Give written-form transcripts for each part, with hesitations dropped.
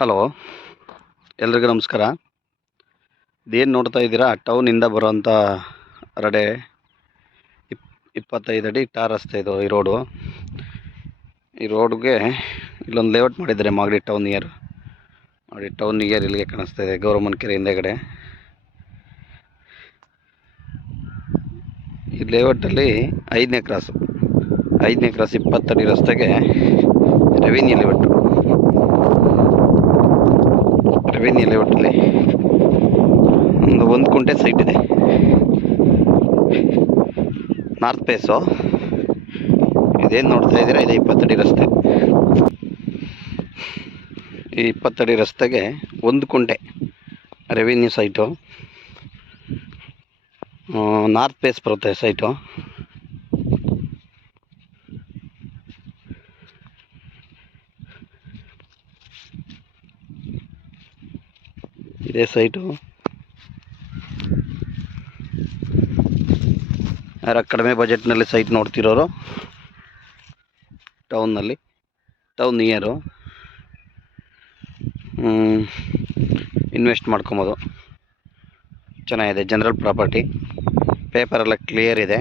Hello, ಎಲ್ರಿಗೂ ನಮಸ್ಕಾರ. ಇದೇನು ನೋಡ್ತಾ ಇದ್ದೀರಾ, ಟೌನಿಂದ ಬರುವಂಥ ರಡೆ 25 ಅಡಿ ಟಾರ್ ರಸ್ತೆ ಇದು. ಈ ರೋಡ್ಗೆ ಇಲ್ಲೊಂದು ಲೇಔಟ್ ಮಾಡಿದ್ದಾರೆ, ಮಾಗಡಿ ಟೌನ್ ನಿಯರ್. ನೋಡಿ, ಟೌನ್ ನಿಯರ್ ಇಲ್ಲಿಗೆ ಕಾಣಿಸ್ತಾ ಇದೆ, ಗೌರಮ್ಮನ ಕೆರೆ ಹಿಂದೆಗಡೆ. ಈ ಲೇಔಟಲ್ಲಿ 5ನೇ ಕ್ರಾಸ್ 20 ಅಡಿ ರಸ್ತೆಗೆ ರೆವಿನ್ಯೂ ಲೇಔಟಲ್ಲಿ ಒಂದು ಕುಂಟೆ ಸೈಟ್ ಇದೆ. ನಾರ್ತ್ ಫೇಸು ಇದೇನು ನೋಡ್ತಾ ಇದ್ದೀರಾ, ಇದು 20 ಅಡಿ ರಸ್ತೆ. ಈ 20 ಅಡಿ ರಸ್ತೆಗೆ 1 ಕುಂಟೆ ರೆವಿನ್ಯೂ ಸೈಟು. ನಾರ್ತ್ ಫೇಸ್ ಬರುತ್ತೆ ಸೈಟು. ಇದೇ ಸೈಟು. ಯಾರ ಕಡಿಮೆ ಬಜೆಟ್ನಲ್ಲಿ ಸೈಟ್ ನೋಡ್ತಿರೋರು, ಟೌನ್ ನಿಯರು ಇನ್ವೆಸ್ಟ್ ಮಾಡ್ಕೊಬೋದು. ಚೆನ್ನಾಗಿದೆ, ಜನರಲ್ ಪ್ರಾಪರ್ಟಿ, ಪೇಪರೆಲ್ಲ ಕ್ಲಿಯರ್ ಇದೆ,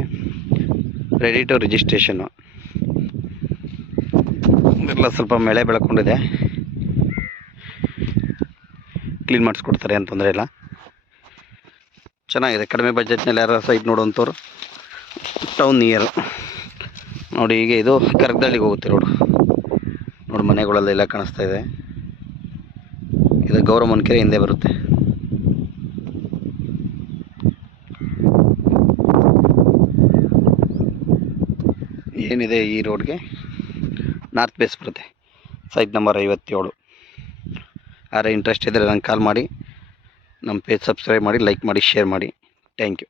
ರೆಡಿ ಟು ರಿಜಿಸ್ಟ್ರೇಷನ್ನು. ಎಲ್ಲ ಸ್ವಲ್ಪ ಮಳೆ ಬೆಳ್ಕೊಂಡಿದೆ, ಕ್ಲೀನ್ ಮಾಡಿಸ್ಕೊಡ್ತಾರೆ, ಏನು ತೊಂದರೆ ಇಲ್ಲ. ಚೆನ್ನಾಗಿದೆ, ಕಡಿಮೆ ಬಜೆಟ್ನಲ್ಲಿ ಯಾರು ಸೈಟ್ ನೋಡುವಂಥವ್ರು ಟೌನ್ ನಿಯರ್ ನೋಡಿ. ಈಗ ಇದು ಕರಗದಳ್ಳಿಗೆ ಹೋಗುತ್ತೆ ರೋಡು. ನೋಡಿ, ಮನೆಗಳೆಲ್ಲ ಕಾಣಿಸ್ತಾ ಇದೆ. ಇದು ಗೌರಮ್ಮನ ಕೆರೆ ಹಿಂದೆ ಬರುತ್ತೆ. ಏನಿದೆ ಈ ರೋಡ್ಗೆ, ನಾರ್ತ್ ಬೇಸ್ ಬರುತ್ತೆ, ಸೈಟ್ ನಂಬರ್ 57. ಯಾರೇ ಇಂಟ್ರೆಸ್ಟ್ ಇದ್ದರೆ ನಂಗೆ ಕಾಲ್ ಮಾಡಿ, ನಮ್ಮ ಪೇಜ್ ಸಬ್ಸ್ಕ್ರೈಬ್ ಮಾಡಿ, ಲೈಕ್ ಮಾಡಿ, ಶೇರ್ ಮಾಡಿ. Thank you.